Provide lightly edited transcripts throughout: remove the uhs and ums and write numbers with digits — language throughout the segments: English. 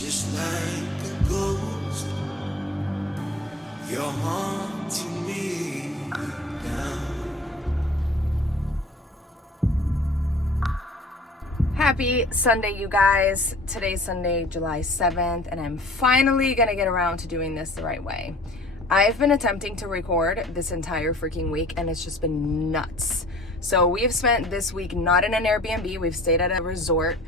just like a ghost. You're haunting me now. Happy Sunday, you guys. Today's Sunday, July 7th, and I'm finally gonna get around to doing this the right way. I've been attempting to record this entire freaking week, and it's just been nuts. So we've spent this week not in an Airbnb, we've stayed at a resort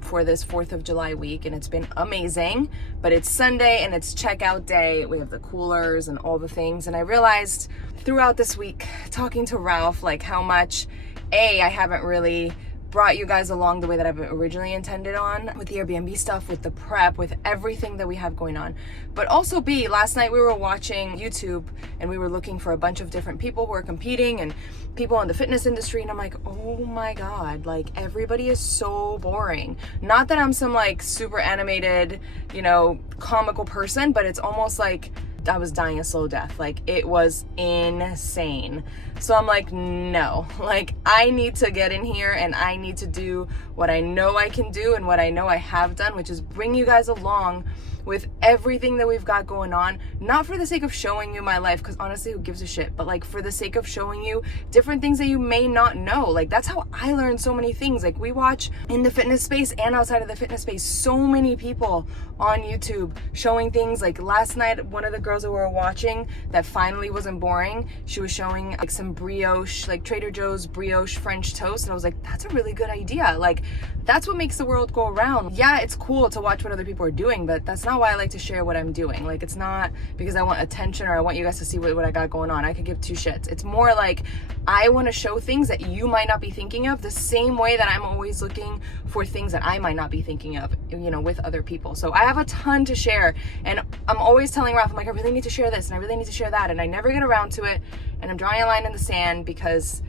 for this 4th of July week, and it's been amazing. But it's Sunday and it's checkout day. We have the coolers and all the things, and I realized throughout this week talking to Ralph like how much I haven't really brought you guys along the way that I've originally intended on with the Airbnb stuff, with the prep, with everything that we have going on. But also B, last night we were watching YouTube and we were looking for a bunch of different people who are competing and people in the fitness industry, and I'm like, oh my God, like everybody is so boring. Not that I'm some like super animated, comical person, but it's almost like I was dying a slow death. Like it was insane. So I'm like, no, like I need to get in here and I need to do what I know I can do and what I know I have done, which is bring you guys along with everything that we've got going on, not for the sake of showing you my life, because honestly, who gives a shit, but like for the sake of showing you different things that you may not know. Like that's how I learned so many things. Like we watch in the fitness space and outside of the fitness space, so many people on YouTube showing things. Like last night, one of the girls that we were watching that finally wasn't boring, she was showing like some brioche, like Trader Joe's brioche French toast, and I was like, that's a really good idea. Like that's what makes the world go around. Yeah, it's cool to watch what other people are doing, but that's not why I like to share what I'm doing. Like it's not because I want attention or I want you guys to see what I got going on. I could give two shits. It's more like I want to show things that you might not be thinking of, the same way that I'm always looking for things that I might not be thinking of, with other people. So I have a ton to share, and I'm always telling Ralph, I'm like, I really need to share this and I really need to share that, and I never get around to it, and I'm drawing a line in the sand because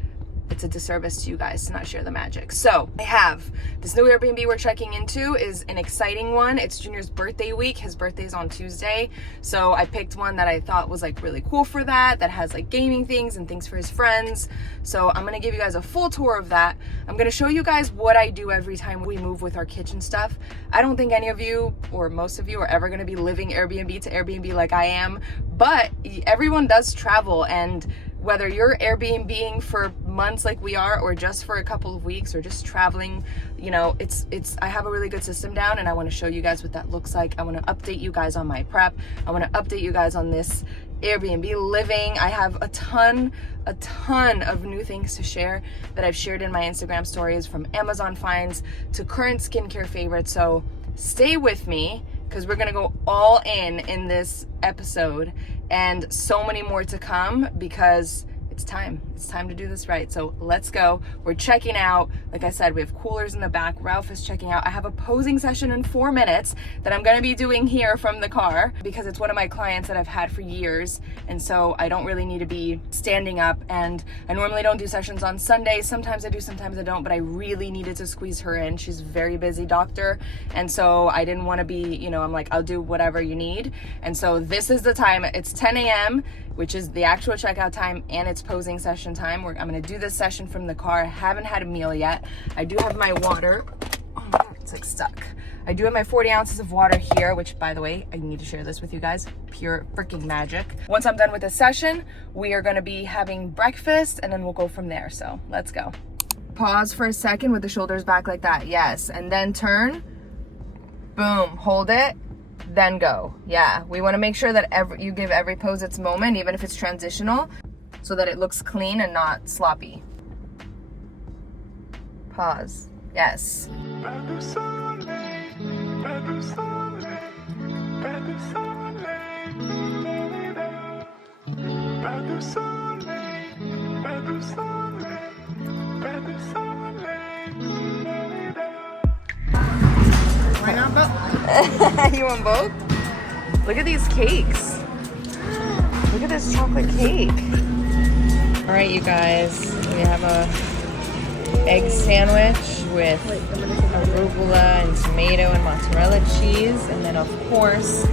it's a disservice to you guys to not share the magic. So I have this new Airbnb we're checking into is an exciting one. It's Junior's birthday week. His birthday's on Tuesday. So I picked one that I thought was like really cool for that has like gaming things and things for his friends. So I'm gonna give you guys a full tour of that. I'm gonna show you guys what I do every time we move with our kitchen stuff. I don't think any of you or most of you are ever gonna be living Airbnb to Airbnb like I am, but everyone does travel, and whether you're Airbnb-ing for months like we are, or just for a couple of weeks, or just traveling, I have a really good system down, and I want to show you guys what that looks like. I want to update you guys on my prep. I want to update you guys on this Airbnb living. I have a ton of new things to share that I've shared in my Instagram stories, from Amazon finds to current skincare favorites. So stay with me, because we're gonna go all in this episode, and so many more to come, because it's time to do this right. So let's go. We're checking out. Like I said, we have coolers in the back. Ralph is checking out. I have a posing session in 4 minutes that I'm gonna be doing here from the car, because it's one of my clients that I've had for years, and so I don't really need to be standing up. And I normally don't do sessions on Sundays. Sometimes I do, sometimes I don't, but I really needed to squeeze her in. She's a very busy doctor, and so I didn't want to be, I'm like, I'll do whatever you need. And so this is the time. It's 10 a.m., which is the actual checkout time, and it's posing session time. I'm gonna do this session from the car. I haven't had a meal yet. I do have my water. Oh my God, it's like stuck. I do have my 40 ounces of water here, which, by the way, I need to share this with you guys. Pure freaking magic. Once I'm done with this session, we are gonna be having breakfast, and then we'll go from there. So let's go. Pause for a second with the shoulders back like that. Yes, and then turn. Boom, hold it. Then go. Yeah, we want to make sure that you give every pose its moment, even if it's transitional, so that it looks clean and not sloppy. Pause. Yes. Why not both? You want both? Look at these cakes. Look at this chocolate cake. All right, you guys, we have a egg sandwich with arugula and tomato and mozzarella cheese, and then of course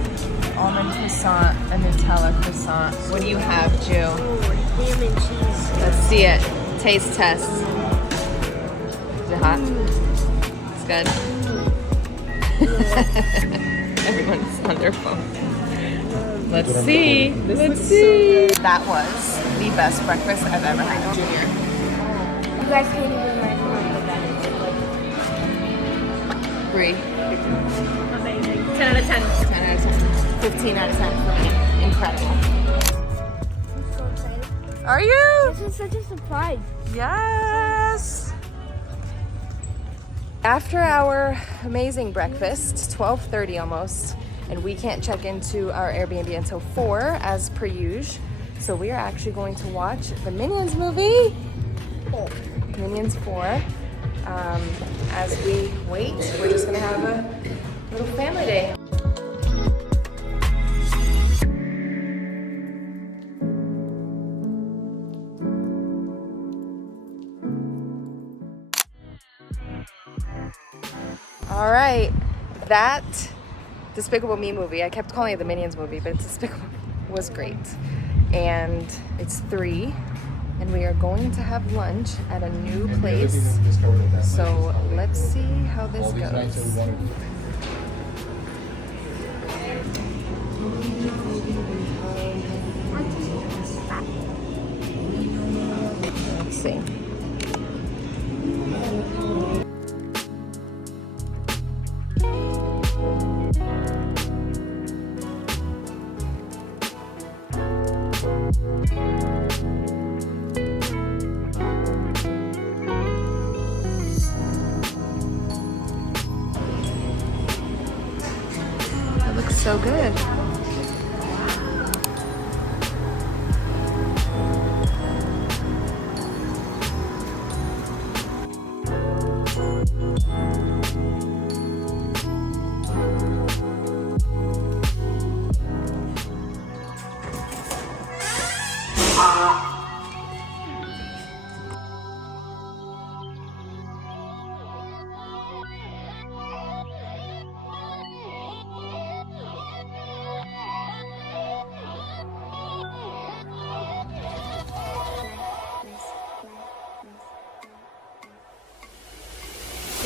almond croissant and Nutella croissant. What do you have, Ju? Ham and cheese. Let's see it. Taste test. Is it hot? It's good. Everyone's on their phone. Let's see. Let's see. That was the best breakfast I've ever had, Junior. You guys can't even imagine how good that is. 3. Amazing. 10 out of 10. 10 out of 10. 15 out of 10 for me. Incredible. I'm so excited. Are you? This was such a surprise. Yes. After our amazing breakfast, 12:30 almost, and we can't check into our Airbnb until 4 as per usual. So we are actually going to watch the Minions movie. Minions 4. As we wait, we're just gonna have a little family day. All right, that Despicable Me movie, I kept calling it the Minions movie, but it's Despicable, was great. And it's 3, and we are going to have lunch at a new place. So let's see how this goes. Let's see. That looks so good.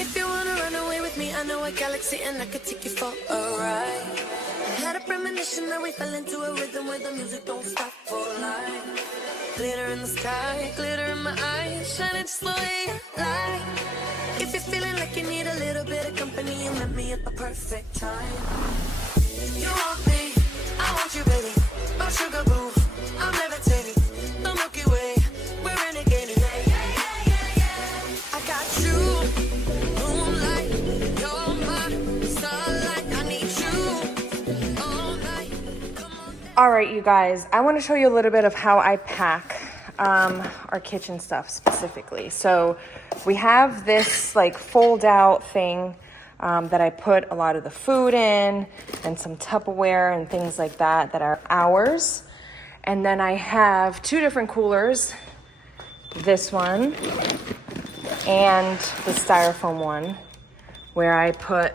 If you wanna run away with me, I know a galaxy and I could take you for a ride. I had a premonition that we fell into a rhythm where the music don't stop for life. Glitter in the sky, glitter in my eyes, shining just the way I like. If you're feeling like you need a little bit of company, you met me at the perfect time. You want me, I want you, baby. My sugar boo, I'm levitating. The Milky Way, we're renegading. I got you. All right, you guys, I want to show you a little bit of how I pack our kitchen stuff specifically. So we have this like fold out thing that I put a lot of the food in and some Tupperware and things like that that are ours. And then I have 2 different coolers, this one and the styrofoam one, where I put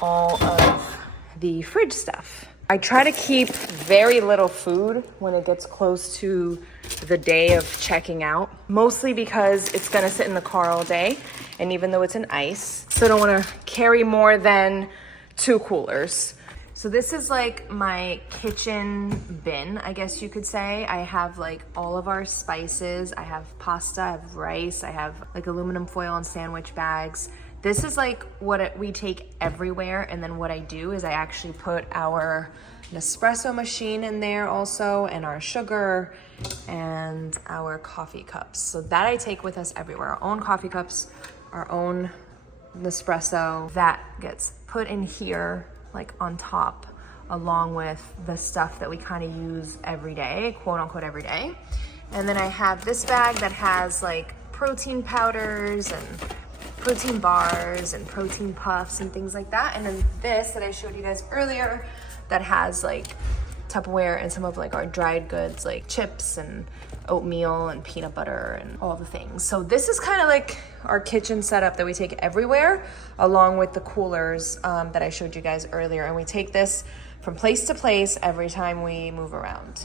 all of the fridge stuff. I try to keep very little food when it gets close to the day of checking out, mostly because it's gonna sit in the car all day, and even though it's an ice, so I don't wanna carry more than 2 coolers. So this is like my kitchen bin, I guess you could say. I have like all of our spices, I have pasta, I have rice, I have like aluminum foil and sandwich bags. This is like what we take everywhere, and then what I do is I actually put our Nespresso machine in there also, and our sugar and our coffee cups. So that I take with us everywhere. Our own coffee cups, our own Nespresso, that gets put in here like on top, along with the stuff that we kind of use every day, quote unquote every day. And then I have this bag that has like protein powders and protein bars and protein puffs and things like that. And then this that I showed you guys earlier that has like Tupperware and some of like our dried goods like chips and oatmeal and peanut butter and all the things. So this is kind of like our kitchen setup that we take everywhere, along with the coolers that I showed you guys earlier. And we take this from place to place every time we move around.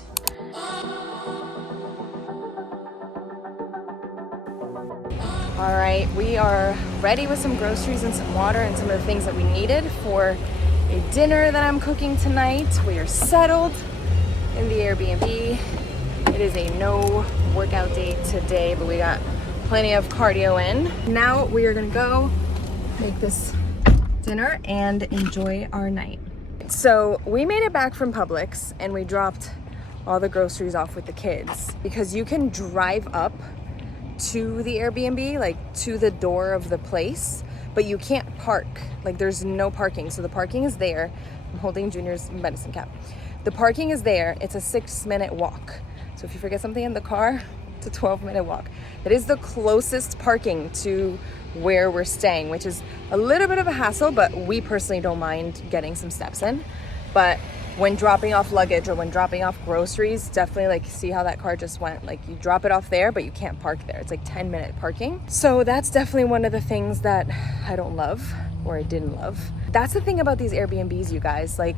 All right, we are ready with some groceries and some water and some of the things that we needed for a dinner that I'm cooking tonight. We are settled in the Airbnb. It is a no workout day today, but we got plenty of cardio in. Now we are gonna go make this dinner and enjoy our night. So we made it back from Publix and we dropped all the groceries off with the kids because you can drive up to the Airbnb, like to the door of the place, but you can't park. Like there's no parking. So the parking is there. I'm holding Junior's medicine cap. The parking is there. It's a 6-minute walk. So if you forget something in the car, it's a 12-minute walk. That is the closest parking to where we're staying, which is a little bit of a hassle, but we personally don't mind getting some steps in. But when dropping off luggage or when dropping off groceries, definitely like see how that car just went. Like you drop it off there, but you can't park there. It's like 10-minute parking. So that's definitely one of the things that I don't love, or I didn't love. That's the thing about these Airbnbs, you guys. Like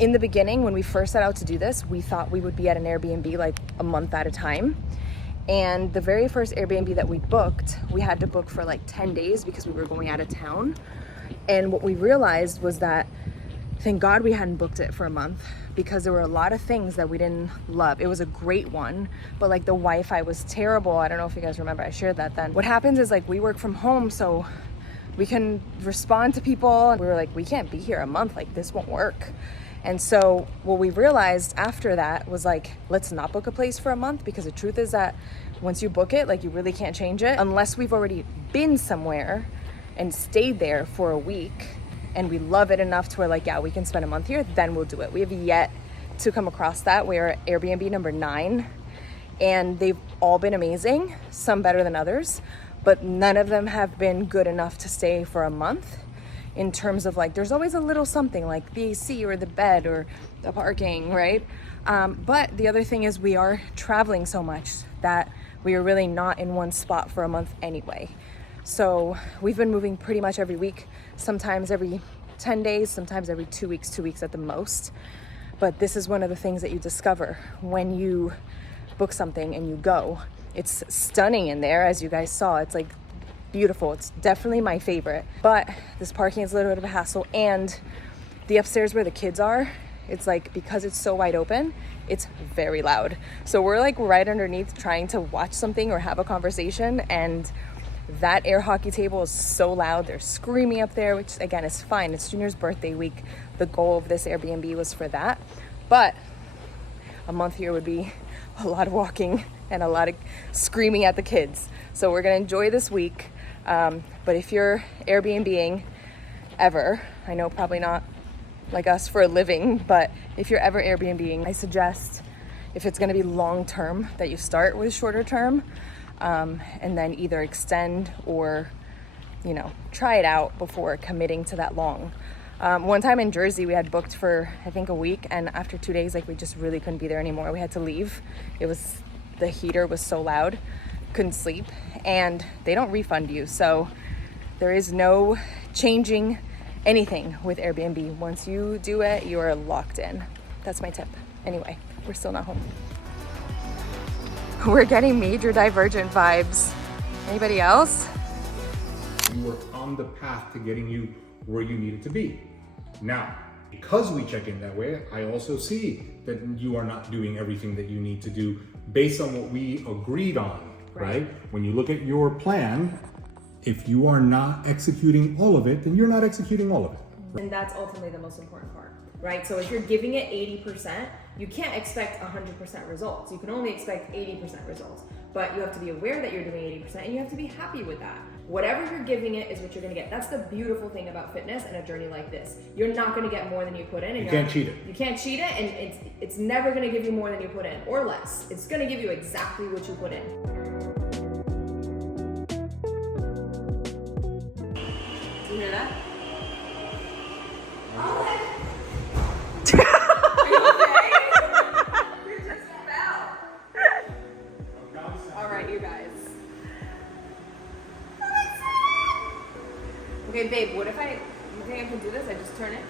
in the beginning, when we first set out to do this, we thought we would be at an Airbnb like a month at a time. And the very first Airbnb that we booked, we had to book for like 10 days because we were going out of town. And what we realized was that, thank God we hadn't booked it for a month, because there were a lot of things that we didn't love. It was a great one, but like the Wi-Fi was terrible. I don't know if you guys remember, I shared that then. What happens is like we work from home, so we can respond to people. We were like, we can't be here a month, like this won't work. And so what we realized after that was like, let's not book a place for a month, because the truth is that once you book it, like you really can't change it unless we've already been somewhere and stayed there for a week and we love it enough to where like, yeah, we can spend a month here, then we'll do it. We have yet to come across that. We're Airbnb number 9 and they've all been amazing, some better than others, but none of them have been good enough to stay for a month. In terms of like, there's always a little something like the AC or the bed or the parking, right? But the other thing is we are traveling so much that we are really not in one spot for a month anyway. So we've been moving pretty much every week, sometimes every 10 days, sometimes every 2 weeks, 2 weeks at the most. But this is one of the things that you discover when you book something and you go. It's stunning in there, as you guys saw. It's like beautiful. It's definitely my favorite, but this parking is a little bit of a hassle. And the upstairs where the kids are, it's like, because it's so wide open, it's very loud. So we're like right underneath trying to watch something or have a conversation, and that air hockey table is so loud. They're screaming up there, which again is fine. It's Junior's birthday week. The goal of this Airbnb was for that, but a month here would be a lot of walking and a lot of screaming at the kids. So we're gonna enjoy this week. But if you're Airbnb-ing ever, I know probably not like us for a living, but if you're ever Airbnb-ing, I suggest if it's gonna be long-term that you start with shorter term, and then either extend or, you know, try it out before committing to that long. One time in Jersey, we had booked for, I think, a week, and after 2 days, like we just really couldn't be there anymore. We had to leave. The heater was so loud, couldn't sleep, and they don't refund you. So there is no changing anything with Airbnb. Once you do it, you are locked in. That's my tip. Anyway, we're still not home. We're getting major Divergent vibes. Anybody else? You were on the path to getting you where you needed to be. Now, because we check in that way, I also see that you are not doing everything that you need to do based on what we agreed on, right? When you look at your plan, if you are not executing all of it, then you're not executing all of it. And that's ultimately the most important part, right? So if you're giving it 80%, you can't expect 100% results. You can only expect 80% results, but you have to be aware that you're doing 80% and you have to be happy with that. Whatever you're giving it is what you're gonna get. That's the beautiful thing about fitness and a journey like this. You're not gonna get more than you put in. And you can't cheat it. You can't cheat it, and it's never gonna give you more than you put in, or less. It's gonna give you exactly what you put in. Do you hear that? Are you okay? You just fell. All right, you guys. Okay, babe, what if you think I can do this? I just turn it?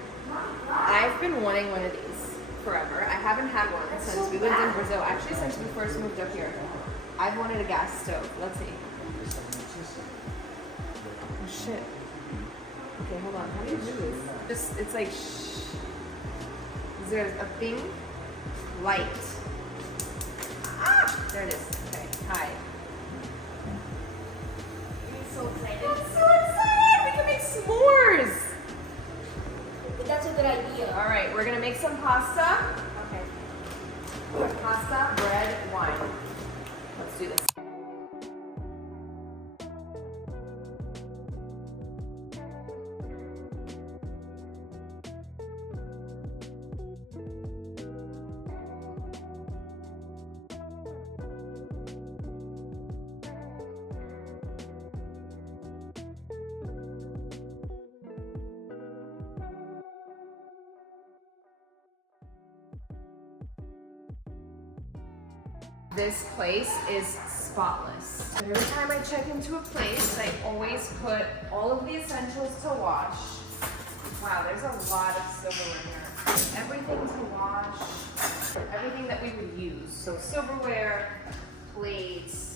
I've been wanting one of these forever. I haven't had one since we lived in Brazil. Actually, since we first moved up here. I've wanted a gas stove. Let's see. Oh, shit. Okay, hold on. How do you do this? Just, it's like shh. Is there a thing? Light. Ah! There it is. Okay, hi. I'm so excited. I'm so excited! We can make s'mores! That's a good idea. All right, we're gonna make some pasta. Okay. Pasta, bread, wine. Let's do this. This place is spotless. Every time I check into a place, I always put all of the essentials to wash. Wow, there's a lot of silverware here. Everything to wash, everything that we would use. So silverware, plates,